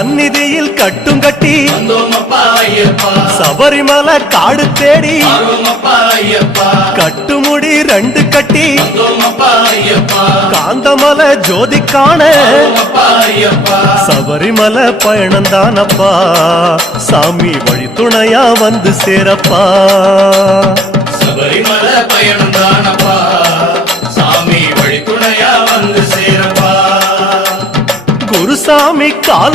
சந்நிதியில் கட்டும் கட்டி சபரிமலை காடு தேடி கட்டுமுடி 2 கட்டி காந்தமலை ஜோதி காண சபரிமலை பயணந்தானப்பா சாமி வழி துணையா வந்து சேரப்பா சபரிமலை பயணந்தானப்பா சாமி வழி துணையா வந்து சேரப்பா குருசாமி கால